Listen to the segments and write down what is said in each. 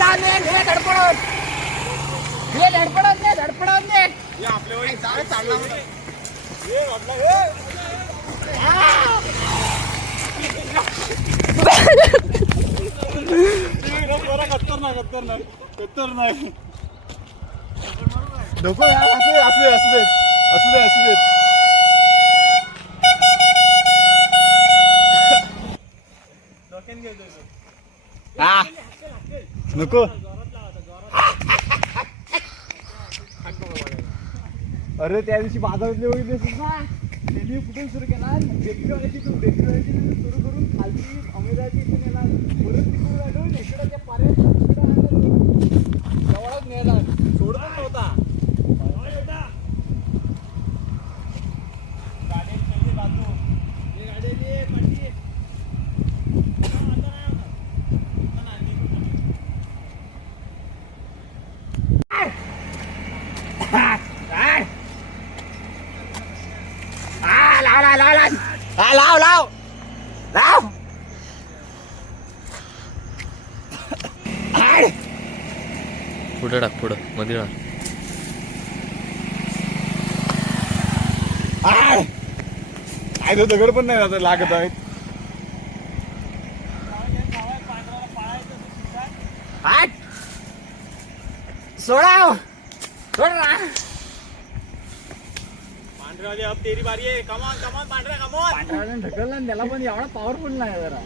चालणार खतरनाक खतरनाक खतरनाक नको यार असू दे असू दे असू दे. असू दे असू दे. हा. नको. अरे त्या दिवशी बाजारातले बघितले ना? कुठून सुरू केला? बेकरीवाल्याची तू सुरू करून खालची अमेराची इथून येणार परत तिकडून आलो इकडं त्या पाऱ्यात. लाव लाव लाव लाव हा लाव लाव लाव हाड. पुढं टाक पुढं मध्ये टाक हाड. काय तो दगड पण नाही आता लागत आहेत हाड. सोडाव सोड ना पांढऱ्यावाली अब तेरी बारी आहे कमॉन कमॉन पांढऱ्या कमॉन ढकलला आणि त्याला पण एवढा पॉवरफुल नाही जरा.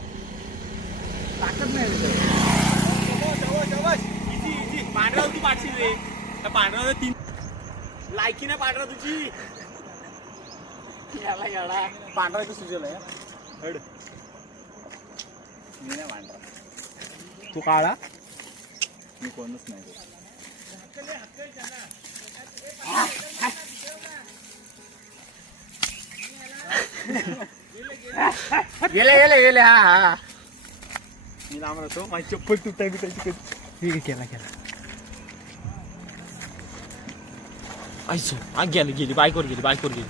ताकद नाही त्याच्यात. पांढरा तू पाठशील रे. त्या पांढरा तीन लायकी नाही पांढरा तुझी. याला एवढा पांढरा हड. मी नाही पांढरा तू काळा? मी कोणच नाही. गेले गेले गेले हा हा मी लांब राहतो माझी चप्पल तुटाय बिटायची कधी ठीक आहे केला केला आयसो आ गेली गेली बाईकवर गेली बाईकवर गेली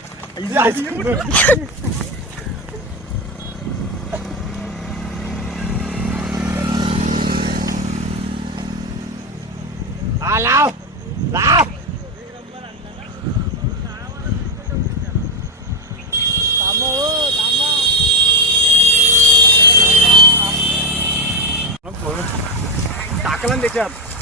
हा लाव लाव टाकला ना त्याच्यात